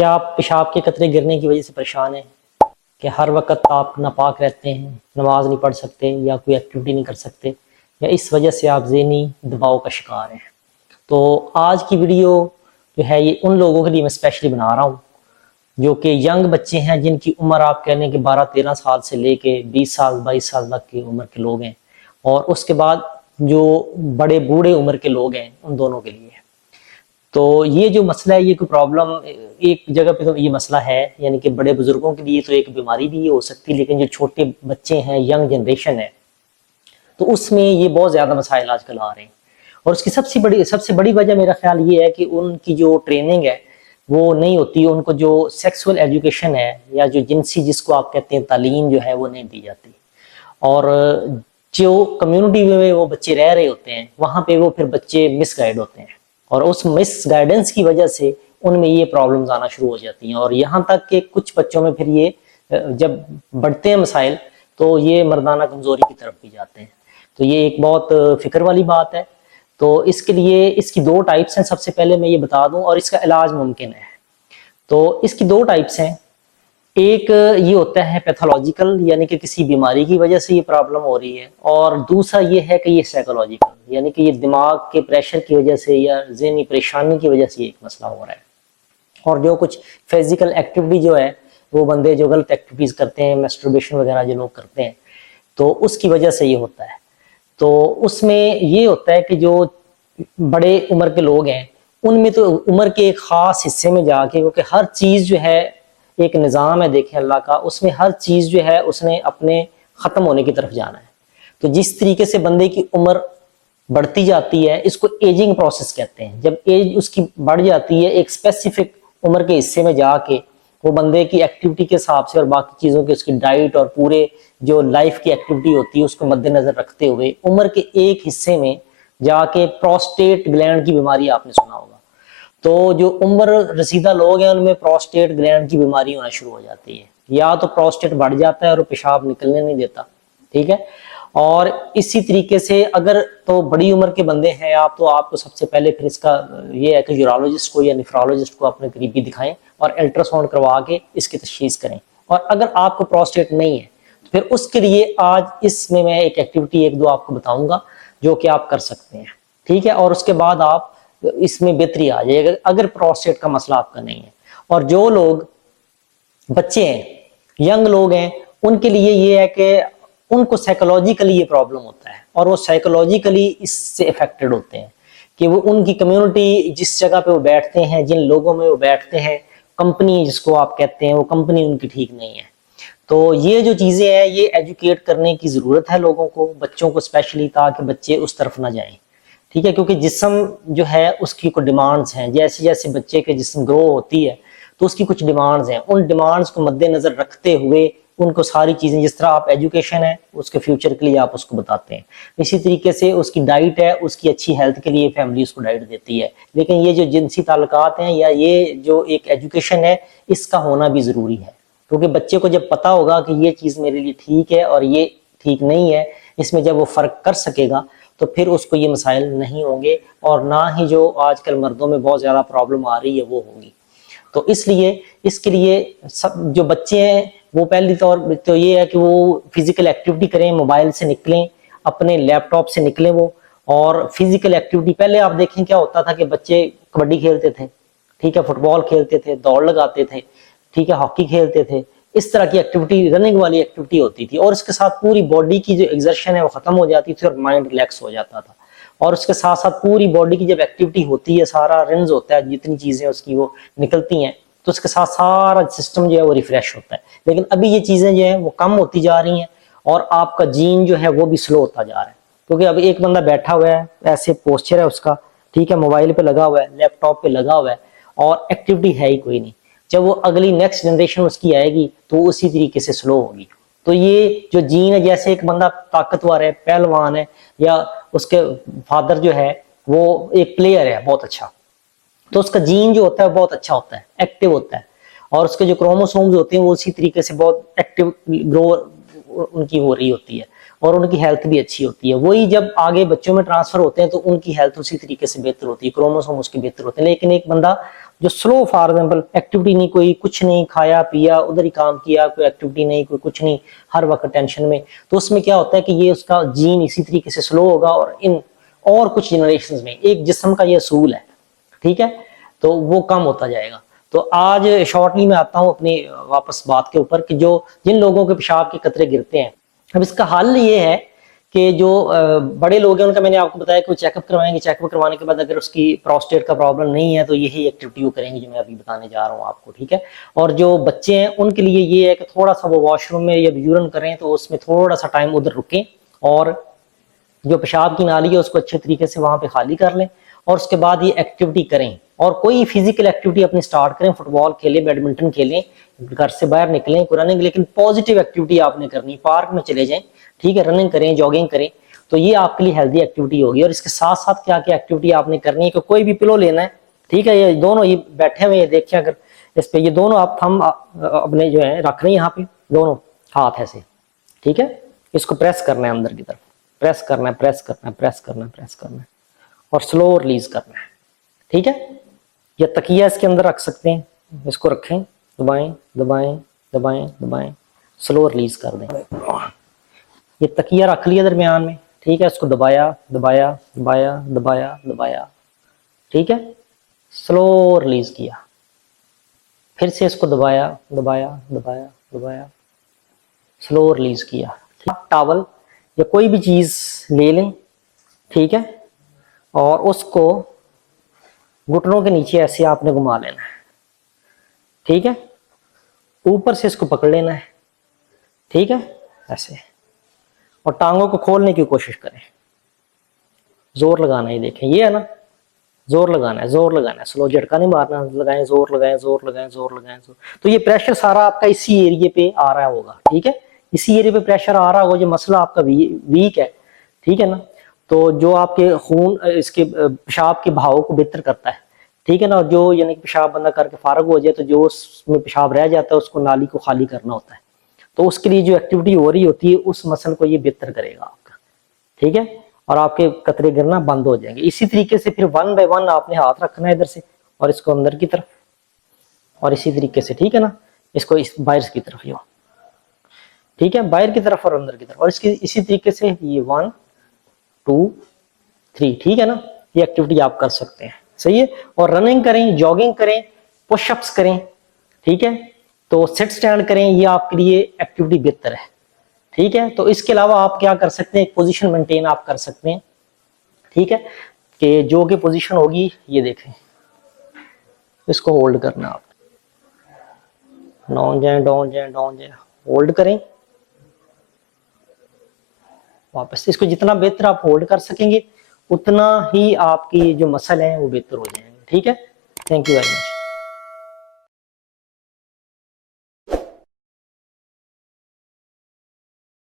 क्या आप पेशाब के कतरे गिरने की वजह से परेशान हैं कि हर वक्त आप नापाक रहते हैं, नमाज नहीं पढ़ सकते या कोई एक्टिविटी नहीं कर सकते, या इस वजह से आप ज़हनी दबाव का शिकार हैं? तो आज की वीडियो जो है ये उन लोगों के लिए मैं स्पेशली बना रहा हूँ जो कि यंग बच्चे हैं, जिनकी उम्र आप कह लें कि 12-13 साल से लेके 20 साल 22 साल तक की उम्र के लोग हैं, और उसके बाद जो बड़े बूढ़े उम्र के लोग हैं उन दोनों के लिए। तो ये जो मसला है, ये कोई प्रॉब्लम एक जगह पे तो ये मसला है, यानी कि बड़े बुजुर्गों के लिए तो एक बीमारी भी ये हो सकती है, लेकिन जो छोटे बच्चे हैं, यंग जनरेशन है, तो उसमें ये बहुत ज़्यादा मसाइल आजकल आ रहे हैं। और उसकी सबसे बड़ी वजह मेरा ख्याल ये है कि उनकी जो ट्रेनिंग है वो नहीं होती, उनको जो सेक्सुअल एजुकेशन है या जो जिनसी जिसको आप कहते हैं तालीम जो है वो नहीं दी जाती। और जो कम्युनिटी में वो बच्चे रह रहे होते हैं वहाँ पे वो फिर बच्चे मिसगाइड होते हैं, और उस मिस गाइडेंस की वजह से उनमें ये प्रॉब्लम्स आना शुरू हो जाती हैं, और यहाँ तक कि कुछ बच्चों में फिर ये जब बढ़ते हैं मसाइल तो ये मर्दाना कमजोरी की तरफ भी जाते हैं। तो ये एक बहुत फिक्र वाली बात है। तो इसके लिए इसकी दो टाइप्स हैं, सबसे पहले मैं ये बता दूं, और इसका इलाज मुमकिन है। तो इसकी दो टाइप्स हैं। एक ये होता है पैथोलॉजिकल, यानी कि किसी बीमारी की वजह से ये प्रॉब्लम हो रही है, और दूसरा ये है कि ये साइकोलॉजिकल, यानी कि ये दिमाग के प्रेशर की वजह से या ज़हनी परेशानी की वजह से एक मसला हो रहा है। और जो कुछ फिजिकल एक्टिविटी जो है, वो बंदे जो गलत एक्टिविटीज करते हैं, मेस्टरबेशन वगैरह जो लोग करते हैं, तो उसकी वजह से ये होता है। तो उसमें ये होता है कि जो बड़े उम्र के लोग हैं उनमें तो उम्र के एक खास हिस्से में जाके, क्योंकि हर चीज जो है एक निज़ाम है, देखें अल्लाह का, उसमें हर चीज जो है उसने अपने खत्म होने की तरफ जाना है। तो जिस तरीके से बंदे की उम्र बढ़ती जाती है, इसको एजिंग प्रोसेस कहते हैं। जब एज उसकी बढ़ जाती है एक स्पेसिफिक उम्र के हिस्से में जाके, वो बंदे की एक्टिविटी के हिसाब से और बाकी चीज़ों के, उसकी डाइट और पूरे जो लाइफ की एक्टिविटी होती है उसको मद्देनजर रखते हुए उम्र के एक हिस्से में जाके प्रोस्टेट ग्लैंड की बीमारी आपने सुना होगा। तो जो उम्र रसीदा लोग हैं उनमें प्रोस्टेट ग्लैंड की बीमारी होना शुरू हो जाती है, या तो प्रोस्टेट बढ़ जाता है और पेशाब निकलने नहीं देता, ठीक है। और इसी तरीके से अगर तो बड़ी उम्र के बंदे हैं आप, तो आपको सबसे पहले फिर इसका ये है कि यूरोलॉजिस्ट को या निफ्रोलॉजिस्ट को अपने करीबी दिखाएं और अल्ट्रासाउंड करवा के इसकी तशखीस करें। और अगर आपको प्रोस्टेट नहीं है तो फिर उसके लिए आज इसमें मैं एक एक्टिविटी एक दो आपको बताऊंगा जो कि आप कर सकते हैं, ठीक है। और उसके बाद आप इसमें बेहतरी आ जाएगी अगर प्रोस्टेट का मसला आपका नहीं है। और जो लोग बच्चे हैं, यंग लोग हैं, उनके लिए ये है कि उनको साइकोलॉजिकली ये प्रॉब्लम होता है, और वो साइकोलॉजिकली इससे अफेक्टेड होते हैं कि वो उनकी कम्युनिटी जिस जगह पे वो बैठते हैं, जिन लोगों में वो बैठते हैं, कंपनी जिसको आप कहते हैं, वो कंपनी उनकी ठीक नहीं है। तो ये जो चीजें हैं ये एजुकेट करने की जरूरत है लोगों को, बच्चों को स्पेशली, ताकि बच्चे उस तरफ ना जाएं, ठीक है। क्योंकि जिस्म जो है उसकी कुछ डिमांड्स हैं, जैसे जैसे बच्चे के जिस्म ग्रो होती है तो उसकी कुछ डिमांड्स हैं, उन डिमांड्स को मद्देनजर रखते हुए उनको सारी चीजें, जिस तरह आप एजुकेशन है उसके फ्यूचर के लिए आप उसको बताते हैं, इसी तरीके से उसकी डाइट है, उसकी अच्छी हेल्थ के लिए फैमिली उसको डाइट देती है। लेकिन ये जो जिनसी ताल्लुकात हैं या ये जो एक एजुकेशन है, इसका होना भी जरूरी है, क्योंकि बच्चे को जब पता होगा कि ये चीज मेरे लिए ठीक है और ये ठीक नहीं है, इसमें जब वो फर्क कर सकेगा तो फिर उसको ये मसाइल नहीं होंगे, और ना ही जो आजकल मर्दों में बहुत ज्यादा प्रॉब्लम आ रही है वो होगी। तो इसलिए इसके लिए सब जो बच्चे हैं वो पहली तौर तो ये है कि वो फिजिकल एक्टिविटी करें, मोबाइल से निकलें, अपने लैपटॉप से निकलें वो, और फिजिकल एक्टिविटी पहले आप देखें क्या होता था कि बच्चे कबड्डी खेलते थे, ठीक है, फुटबॉल खेलते थे, दौड़ लगाते थे, ठीक है, हॉकी खेलते थे, इस तरह की एक्टिविटी, रनिंग वाली एक्टिविटी होती थी, और इसके साथ पूरी बॉडी की जो एक्सर्शन है वो खत्म हो जाती थी और माइंड रिलैक्स हो जाता था। और उसके साथ साथ पूरी बॉडी की जब एक्टिविटी होती है, सारा रिंज होता है, जितनी चीजें उसकी वो निकलती हैं, तो उसके साथ सारा सिस्टम जो है वो रिफ्रेश होता है। लेकिन अभी ये चीजें जो है वो कम होती जा रही हैं, और आपका जीन जो है वो भी स्लो होता जा रहा है, क्योंकि अब एक बंदा बैठा हुआ है, ऐसे पोस्चर है उसका, ठीक है, मोबाइल पे लगा हुआ है, लैपटॉप पे लगा हुआ है, और एक्टिविटी है ही कोई नहीं। जब वो अगली नेक्स्ट जनरेशन उसकी आएगी तो उसी तरीके से स्लो होगी। तो ये जो जीन है, जैसे एक बंदा ताकतवर है, पहलवान है, या उसके फादर जो है वो एक प्लेयर है बहुत अच्छा, तो उसका जीन जो होता है बहुत अच्छा होता है, एक्टिव होता है, और उसके जो क्रोमोसोम्स होते हैं वो उसी तरीके से बहुत एक्टिव ग्रो उनकी हो रही होती है, और उनकी हेल्थ भी अच्छी होती है। वही जब आगे बच्चों में ट्रांसफर होते हैं तो उनकी हेल्थ उसी तरीके से बेहतर होती है, क्रोमोसोम उसके बेहतर होते हैं। लेकिन एक बंदा जो स्लो फॉर एग्जाम्पल एक्टिविटी नहीं, कोई कुछ नहीं, खाया पिया उधर ही काम किया, कोई एक्टिविटी नहीं, कोई कुछ नहीं, हर वक्त टेंशन में, तो उसमें क्या होता है कि ये उसका जीन इसी तरीके से स्लो होगा और इन और कुछ जनरेशन में एक जिस्म का ये असूल है, ठीक है, तो वो कम होता जाएगा। तो आज शॉर्टली मैं आता हूँ अपनी वापस बात के ऊपर कि जो जिन लोगों के पेशाब के कतरे गिरते हैं, अब इसका हल ये है कि जो बड़े लोग हैं उनका मैंने आपको बताया कि वो चेकअप करवाएंगे, चेकअप करवाने के बाद अगर उसकी प्रोस्टेट का प्रॉब्लम नहीं है तो यही एक्टिविटी वो करेंगे जो मैं अभी बताने जा रहा हूँ आपको, ठीक है। और जो बच्चे हैं उनके लिए ये है कि थोड़ा सा वो वॉशरूम में या यूरिन करें तो उसमें थोड़ा सा टाइम उधर रुकें और जो पेशाब की नाली है उसको अच्छे तरीके से वहां पे खाली कर लें और उसके बाद ये एक्टिविटी करें और कोई फिजिकल एक्टिविटी अपनी स्टार्ट करें, फुटबॉल खेलें, बैडमिंटन खेलें, घर से बाहर निकलें, रनिंग, लेकिन पॉजिटिव एक्टिविटी आपने करनी, पार्क में चले जाएं, ठीक है, रनिंग करें, जॉगिंग करें, तो ये आपके लिए हेल्दी एक्टिविटी होगी। और इसके साथ साथ क्या क्या एक्टिविटी आपने करनी है कि कोई भी पिलो लेना है, ठीक है, ये दोनों ये बैठे हुए देखें अगर इस पे ये दोनों आप थंब अपने जो है रख रहे हैं यहाँ पे दोनों हाथ ऐसे, ठीक है, इसको प्रेस करना है अंदर की तरफ, प्रेस करना है, प्रेस करना है, प्रेस करना है, प्रेस करना है और स्लो रिलीज करना है, ठीक है। या तकिया इसके अंदर रख सकते हैं, इसको रखें, दबाएं दबाएं दबाएं दबाएं, स्लो रिलीज कर दें। ये तकिया रख लिया दरमियान में, ठीक है, इसको दबाया दबाया दबाया दबाया दबाया, ठीक है, स्लो रिलीज किया, फिर से इसको दबाया दबाया दबाया दबाया, स्लो रिलीज किया। टॉवल या कोई भी चीज ले लें, ठीक है, और उसको घुटनों के नीचे ऐसे आपने घुमा लेना है, ठीक है, ऊपर से इसको पकड़ लेना है, ठीक है, ऐसे, और टांगों को खोलने की कोशिश करें, जोर लगाना है, देखें ये है ना, जोर लगाना है, जोर लगाना है, स्लो झटका नहीं मारना, लगाएं, जोर लगाएं, जोर लगाएं, जोर लगाएं, जोर। तो ये प्रेशर सारा आपका इसी एरिया पे आ रहा होगा, ठीक है, इसी एरिया पे प्रेशर आ रहा होगा, जो मसला आपका वीक है, ठीक है ना, तो जो आपके खून इसके पेशाब के बहाव को बेहतर करता है, ठीक है ना, जो यानी कि पेशाब बंदा करके फारग हो जाए तो जो उसमें पेशाब रह जाता है उसको नाली को खाली करना होता है, तो उसके लिए जो एक्टिविटी हो रही होती है उस मसल को ये बेहतर करेगा आपका, ठीक है, और आपके कतरे गिरना बंद हो जाएंगे। इसी तरीके से फिर वन बाय वन आपने हाथ रखना है इधर से और इसको अंदर की तरफ और इसी तरीके से, ठीक है ना, इसको इस बाहर की तरफ यो, ठीक है, बाहर की तरफ और अंदर की तरफ, और इसकी इसी तरीके से ये 1 2 3, ठीक है ना, ये एक्टिविटी आप कर सकते हैं, सही है। और रनिंग करें, जॉगिंग करें, पुशअप्स करें, ठीक है, तो सिट स्टैंड करें, ये आपके लिए एक्टिविटी बेहतर है, ठीक है। तो इसके अलावा आप क्या कर सकते हैं, एक पोजीशन मेंटेन आप कर सकते हैं, ठीक है, कि जो की पोजीशन होगी ये देखें, इसको होल्ड करना, आप डाउन जाए डाउन जाए डाउन जाए, होल्ड करें, वापस इसको जितना बेहतर आप होल्ड कर सकेंगे उतना ही आपकी जो मसल है वो बेहतर हो जाएंगे, ठीक है। Thank you very much.